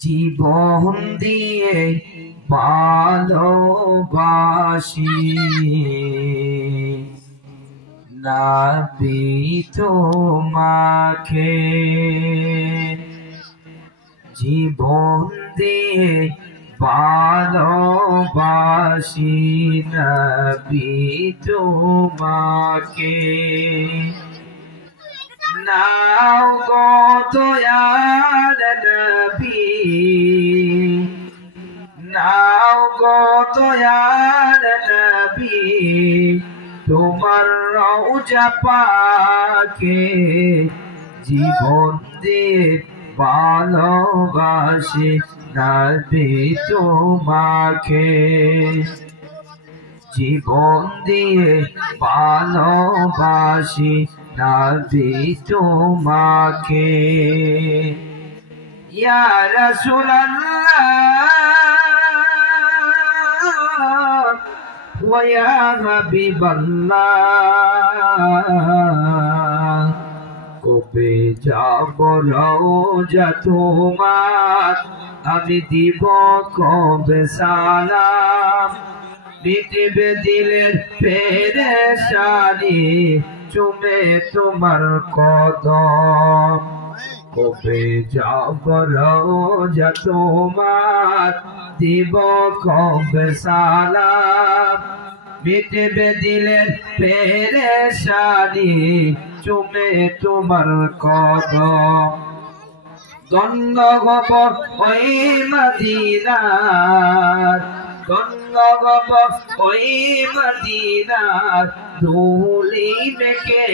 জীবন দিয়ে ভালোবাসি নবী তোমাকে, জীবন দিয়ে ভালোবাসি নবী তোমাকে। নাও গো দয়াল নবী, নাও গো দয়াল নবী, তোমার রওজা পাকে জীবন দিয়ে ভালোবাসি নবী তোমাকে, জীবন দিয়ে ভালোবাসি নবী তোমাকে। ইয়া রাসূলুল্লাহ ওয়া ইয়া হাবিবাল্লাহ, কবে যাব রওজা তোমার, আমি দিব কবে সালাম, মিটবে দিলের পেরেশানি চুমে তোমার কদম। কবে যাব রওজা তোমার, দিব কবে সালাম, মিটবে দিলের পেরেশানি চুমে তোমার কদম। ধন্য হব ওই মদিনার, ধন্য হব ওই মদিনার ধুলি মেখে,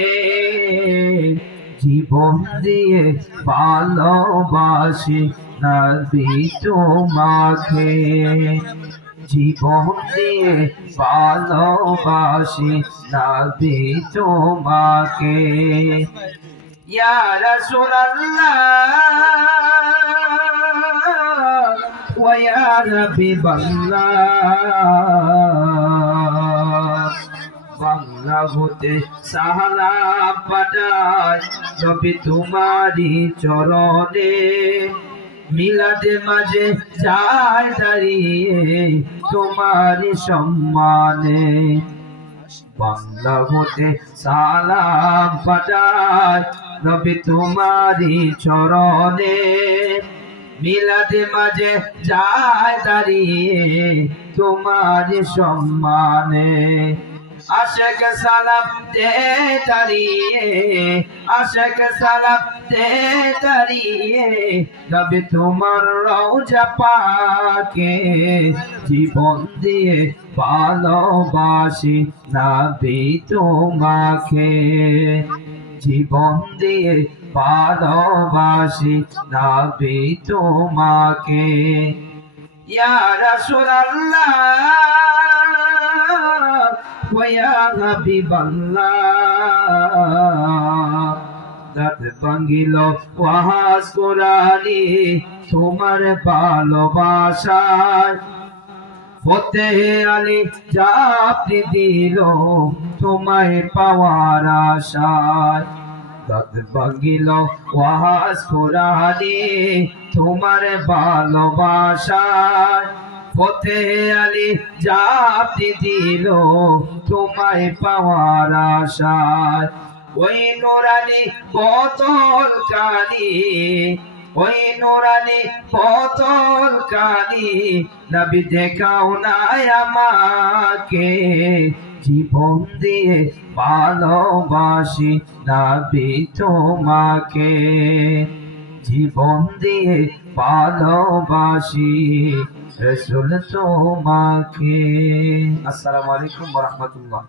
জীবন দিয়ে ভালোবাসি নবী তোমাকে, জীবন দিয়ে ভালোবাসি নবী তোমাকে। ইয়া রাসূলুল্লাহ ওয়া ইয়া হাবিবাল্লাহ, বাংলা হতে সালাম পাঠাই নবী তোমারি চরণে, মিলাদে মাঝে যায় দাঁড়িয়ে তোমারি সম্মানে। বাংলা হতে সালাম পাঠাই নবী তোমারি চরণে, মিলাদে মাঝে যায় দাঁড়িয়ে তোমারি সম্মানে। আশেক সালাম দে দাঁড়িয়ে, আশেক সালাম দে দাঁড়িয়ে নবী তোমার রওজা পাকে, জীবন দিয়ে ভালোবাসি নবী তোমাকে, জীবন দিয়ে ভালোবাসি নবী তোমাকে। ইয়া রাসূলুল্লাহ ওয়া ইয়া হাবিবাল্লাহ, দাঁত ভাঙিল ওয়াজ কোরআনি তোমার ভালোবাসায়, ফতেহে আলী জাপটি দিল তোমায় পাওয়ার আশায়। দাঁত ভাঙিল ওয়াজ কোরআনি তোমার ভালোবাসায়, ফতেহে আলী জাপটি দিল তোমায় পাওয়ার আশায়। ওই নুরানি বোতল কানি, ওই নুরানি বোতল কানি নবী দেখাও না আমাকে, জীবন দিয়ে ভালোবাসি নবী তোমাকে, জীবন দিয়ে ভালোবাসি রাসূল তোমাকে। আসসালামু আলাইকুম ওয়া রাহমাতুল্লাহ।